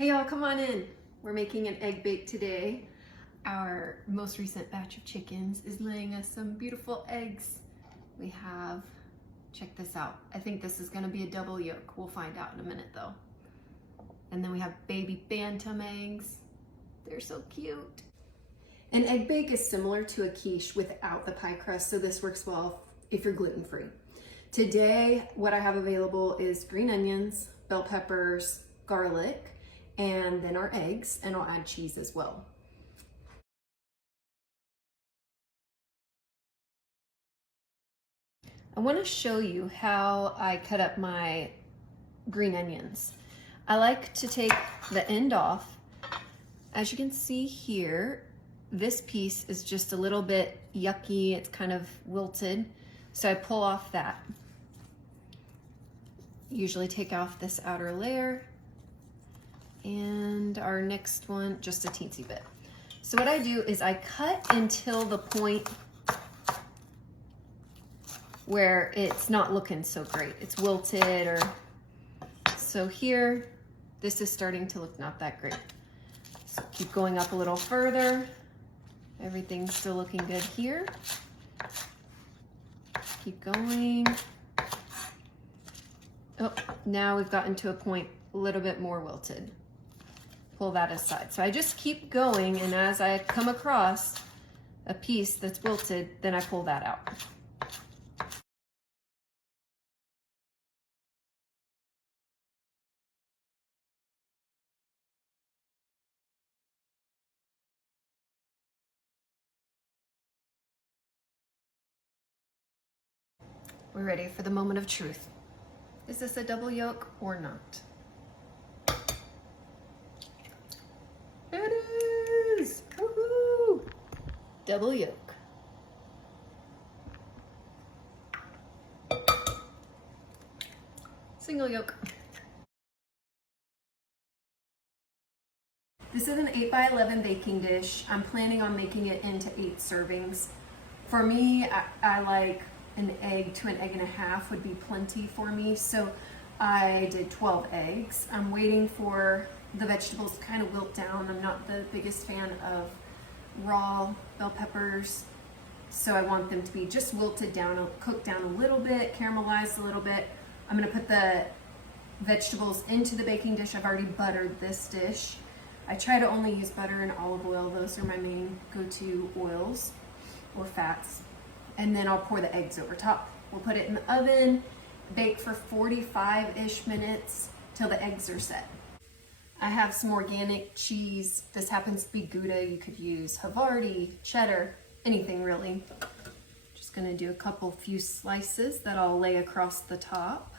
Hey y'all, come on in. We're making an egg bake today. Our most recent batch of chickens is laying us some beautiful eggs. We have, check this out. I think this is gonna be a double yolk. We'll find out in a minute though. And then we have baby bantam eggs. They're so cute. An egg bake is similar to a quiche without the pie crust, so this works well if you're gluten-free. Today, what I have available is green onions, bell peppers, garlic, and then our eggs, and I'll add cheese as well. I want to show you how I cut up my green onions. I like to take the end off. As you can see here, this piece is just a little bit yucky. It's kind of wilted. So I pull off that. Usually take off this outer layer. And our next one, just a teensy bit. So what I do is I cut until the point where it's not looking so great. It's wilted or, so here, this is starting to look not that great. So keep going up a little further. Everything's still looking good here. Keep going. Oh, now we've gotten to a point a little bit more wilted. Pull that aside. So I just keep going, and as I come across a piece that's wilted, then I pull that out. We're ready for the moment of truth. Is this a double yolk or not? It is! Woohoo! Double yolk. Single yolk. This is an 8x11 baking dish. I'm planning on making it into 8 servings. For me, I like an egg to an egg and a half would be plenty for me, so I did 12 eggs. I'm waiting for the vegetables to kind of wilt down. I'm not the biggest fan of raw bell peppers, so I want them to be just wilted down, cooked down a little bit, caramelized a little bit. I'm gonna put the vegetables into the baking dish. I've already buttered this dish. I try to only use butter and olive oil. Those are my main go-to oils or fats. And then I'll pour the eggs over top. We'll put it in the oven, bake for 45-ish minutes till the eggs are set. I have some organic cheese. This happens to be Gouda. You could use Havarti, cheddar, anything really. Just gonna do a few slices that I'll lay across the top.